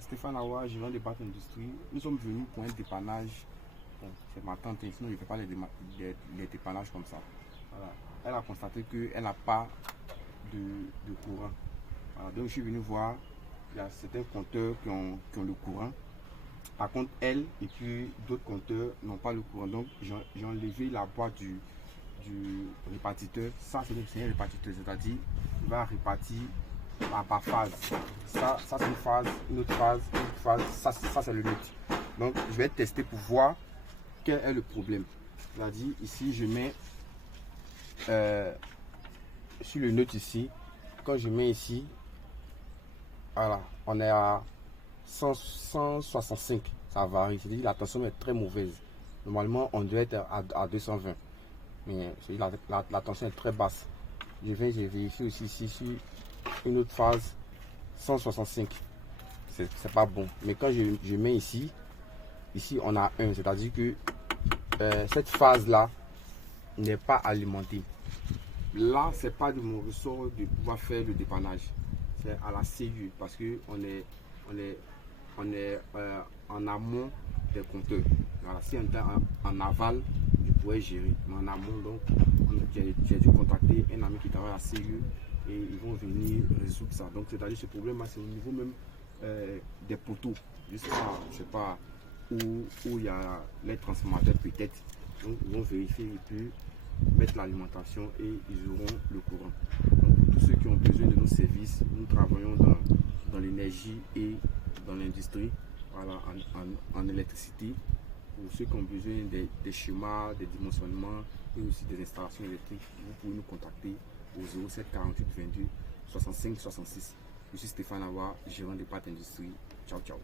Stéphane Awa, gérant de BAT Industrie. Nous sommes venus pour un dépannage. Bon, c'est ma tante, sinon je ne fais pas les dépannages comme ça. Voilà. Elle a constaté qu'elle n'a pas de courant. Voilà. Donc je suis venu voir, il y a certains compteurs qui ont le courant. Par contre, elle et puis d'autres compteurs n'ont pas le courant. Donc j'ai enlevé la boîte du répartiteur. Ça, c'est un répartiteur, c'est-à-dire il va répartir par phase. Ça c'est une phase, une autre phase, une autre phase. Ça c'est le neutre. Donc je vais tester pour voir quel est le problème. C'est-à-dire ici je mets sur le neutre ici. Quand je mets ici, voilà, on est à 165. Ça varie. C'est-à-dire la tension est très mauvaise. Normalement on doit être à 220. Mais la tension est très basse. Je vérifie aussi ici sur une autre phase 165. C'est pas bon. Mais quand je mets ici on a 1, c'est-à-dire que cette phase là n'est pas alimentée. Là c'est pas de mon ressort de pouvoir faire le dépannage, c'est à la CU parce que on est en amont des compteurs. Voilà, si on était en aval je pourrais gérer, mais en amont, donc j'ai dû contacter un ami qui travaille à la CU et ils vont venir résoudre ça. Donc c'est-à-dire ce problème là c'est au niveau même des poteaux, je sais pas où il y a les transformateurs peut-être. Donc ils vont vérifier et puis mettre l'alimentation et ils auront le courant. Donc pour tous ceux qui ont besoin de nos services, nous travaillons dans l'énergie et dans l'industrie, voilà, en électricité. Pour ceux qui ont besoin des schémas, des dimensionnements et aussi des installations électriques, vous pouvez nous contacter au 07 48 22 65 66. Je suis Stéphane Awa, gérant de BAT Industrie. Ciao, ciao.